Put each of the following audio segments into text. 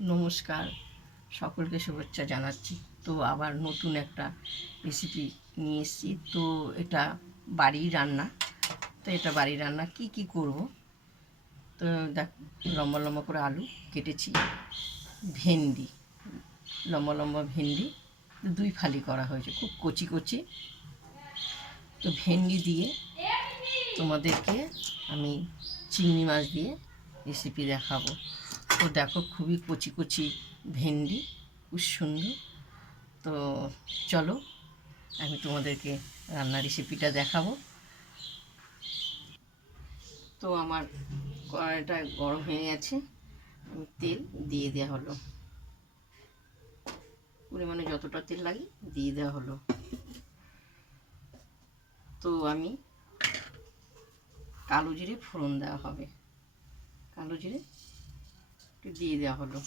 নমস্কার, সকলকে শুভেচ্ছা জানাচ্ছি। তো আবার নতুন একটা রেসিপি নিয়ে এসেছি। তো এটা বাড়ির রান্না। তো এটা বাড়ির রান্না কি করব, তো দেখ, লম্বা লম্বা করে আলু কেটেছি, ভেন্ডি, লম্বা লম্বা ভেন্ডি 2 ফালি করা হয়েছে, খুব কচি কচি। তো ভেন্ডি দিয়ে তোমাদেরকে আমি চিংড়ি মাছ দিয়ে রেসিপি দেখাবো। তো দেখো, খুবই কচি কচি ভেন্ডি, খুব সুন্দর। তো চলো, আমি তোমাদেরকে রান্নার রেসিপিটা দেখাবো। তো আমার কড়াইটা গরম হয়ে গেছে, আমি তেল দিয়ে দেওয়া হলো, পরিমাণে যতটা তেল লাগে দিয়ে দেওয়া হলো। তো আমি কালো জিরে ফোড়ন দেওয়া হবে, কালো জিরে একটু দিয়ে দেওয়া হলো।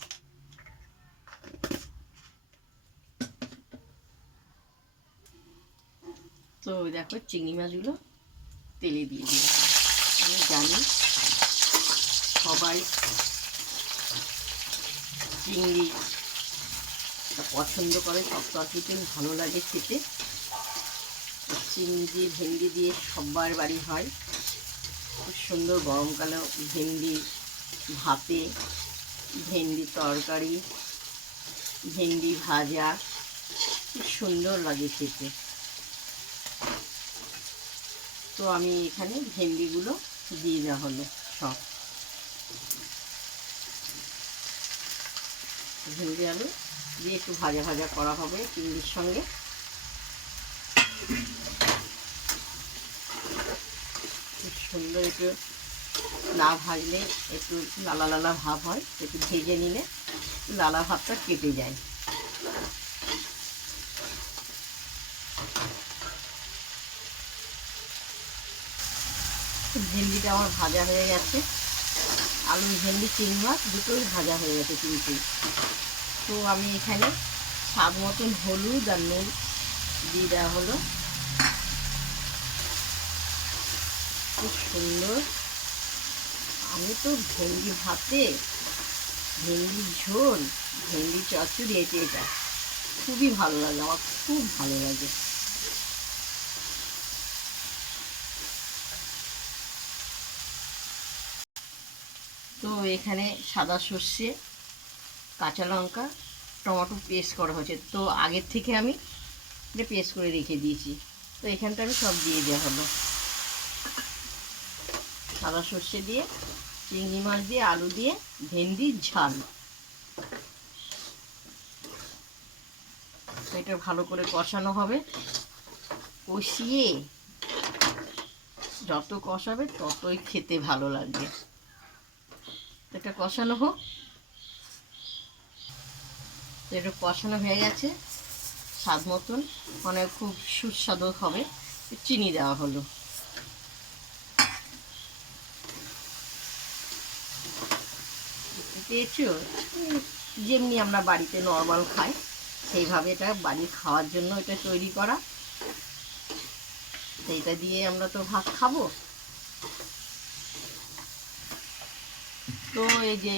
তো দেখো, চিংড়ি মাছগুলো তেলে দিয়ে দিই। আমি জানি সবাই চিংড়ি পছন্দ করে, সব তরকারিতে ভালো লাগে খেতে। চিংড়ি দিয়ে ভেন্ডি দিয়ে সবার বাড়ি হয়, খুব সুন্দর। গরমকালে ভেন্ডি ভাতে, ভেন্ডি তরকারি, ভেন্ডি ভাজা, খুব সুন্দর লাগে খেতে। তো আমি এখানে ভেন্ডিগুলো দিয়ে দেওয়া হলো, সব ভেন্ডি আলু দিয়ে একটু ভাজা ভাজা করা হবে চিংড়ির সঙ্গে। খুব সুন্দর, একটু না ভাজলে একটু লালা লালা ভাব হয়, একটু ভেজে নিলে লালা ভাবটা কেটে যায়। ভেন্ডিটা আমার ভাজা হয়ে গেছে, আলু ভেন্ডি চিংড়ি মাছ দুটোই ভাজা হয়ে গেছে কিন্তু। তো আমি এখানে স্বাদ মতন হলুদ আর নুন দিয়ে দেওয়া হলো। খুব সুন্দর। আমি তো ভেন্ডি ভাতে, ভেন্ডির ঝোল, ভেন্ডি চচ্চড়ি, এটা খুবই ভালো লাগে, আমার খুব ভালো লাগে। তো এখানে সাদা সর্ষে, কাঁচা লঙ্কা, টমেটো পেস্ট করা হয়েছে। তো আগের থেকে আমি এটা পেস্ট করে রেখে দিয়েছি। তো এখানটা আমি সব দিয়ে দেওয়া হলো, সাদা সর্ষে দিয়ে, চিংড়ি মাছ দিয়ে, আলু দিয়ে, ভেন্ডির ঝাল। এটা ভালো করে কষানো হবে, কষিয়ে যত কষাবে ততই খেতে ভালো লাগবে। এটা কষানো হোক। এটা কষানো হয়ে গেছে স্বাদ মতন, মানে খুব সুস্বাদু হবে। চিনি দেওয়া হলো। পেয়েছো, যেমনি আমরা বাড়িতে নর্মাল খাই সেইভাবে এটা বাড়ির খাওয়ার জন্য এটা তৈরি করা। এইটা দিয়ে আমরা তো ভাত খাবো। তো এই যে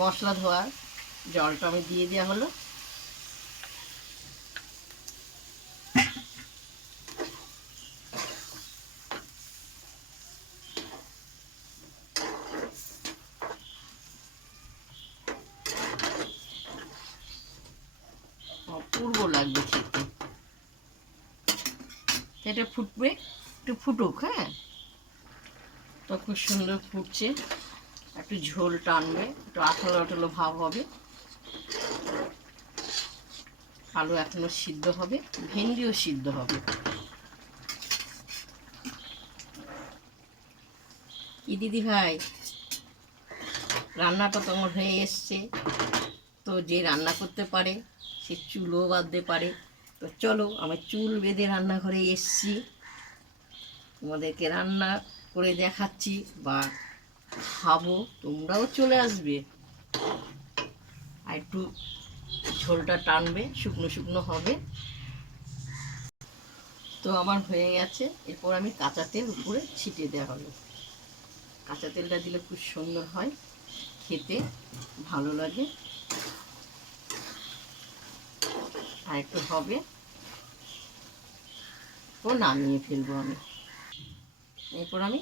মশলা ধোয়ার জলটা আমি দিয়ে দেওয়া হলো। অপূর্ব লাগবে খেতে। এটা ফুটবে, একটু ফুটুক। হ্যাঁ, তো খুব সুন্দর ফুটছে, একটু ঝোল টানবে, একটু আঠালো আঠালো ভাব হবে। আলু এখনো সিদ্ধ হবে, ভেন্ডিও সিদ্ধ হবে। কি দিদি ভাই, রান্নাটা তোমার হয়ে এসছে। তো যে রান্না করতে পারে সে চুলও বাঁধতে পারে। তো চলো, আমি চুল বেঁধে রান্নাঘরে এসছি, তোমাদেরকে রান্না করে দেখাচ্ছি বা খাবো, তোমরাও চলে আসবে। আর একটু ঝোলটা টানবে, শুকনো শুকনো হবে। তো আমার হয়ে গেছে। এরপর আমি কাঁচা তেল উপরে ছিটিয়ে দেওয়া হলো। কাঁচা তেলটা দিলে খুব সুন্দর হয়। খেতে ভালো লাগে। আর একটু হবে, ও নামিয়ে ফেলবো আমি। এরপর আমি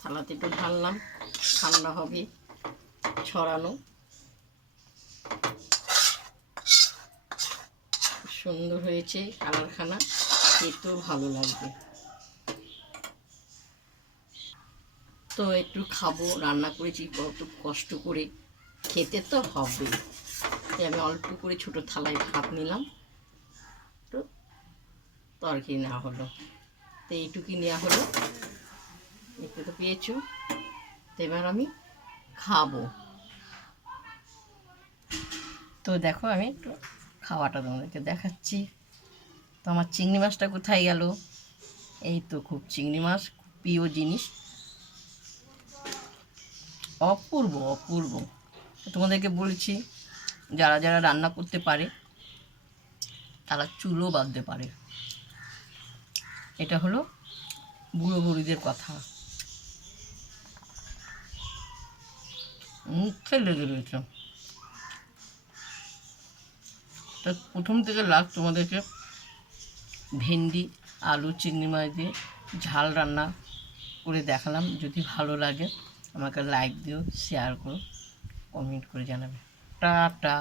থালাতে একটু ঢাললাম, ঠান্ডা হবে, ছড়ানো। সুন্দর হয়েছে কালারখানা, খেতেও ভালো লাগবে। তো একটু খাবো, রান্না করেছি কত কষ্ট করে, খেতে তো হবেই। তাই আমি অল্প করে ছোটো থালায় ভাত নিলাম, তো তরকারি নেওয়া হলো, তো এইটুকুই নেওয়া হলো। দেখতে তো পেয়েছো। তো এবার আমি খাবো। তো দেখো আমি একটু খাওয়াটা তোমাদেরকে দেখাচ্ছি। তো আমার চিংড়ি মাছটা কোথায় গেল? এই তো, খুব চিংড়ি মাছ খুব প্রিয় জিনিস, অপূর্ব অপূর্ব। তোমাদেরকে বলছি, যারা যারা রান্না করতে পারে তারা চুলও বাঁধতে পারে। এটা হলো বুড়ো বুড়িদের কথা, মুখে লেগে রয়েছে। তা প্রথম থেকে লাস্ট তোমাদেরকে ভেন্ডি আলু চিংড়ি মাছ দিয়ে ঝাল রান্না করে দেখালাম। যদি ভালো লাগে আমাকে লাইক দিও, শেয়ার করো, কমেন্ট করে জানাবে। টাটা।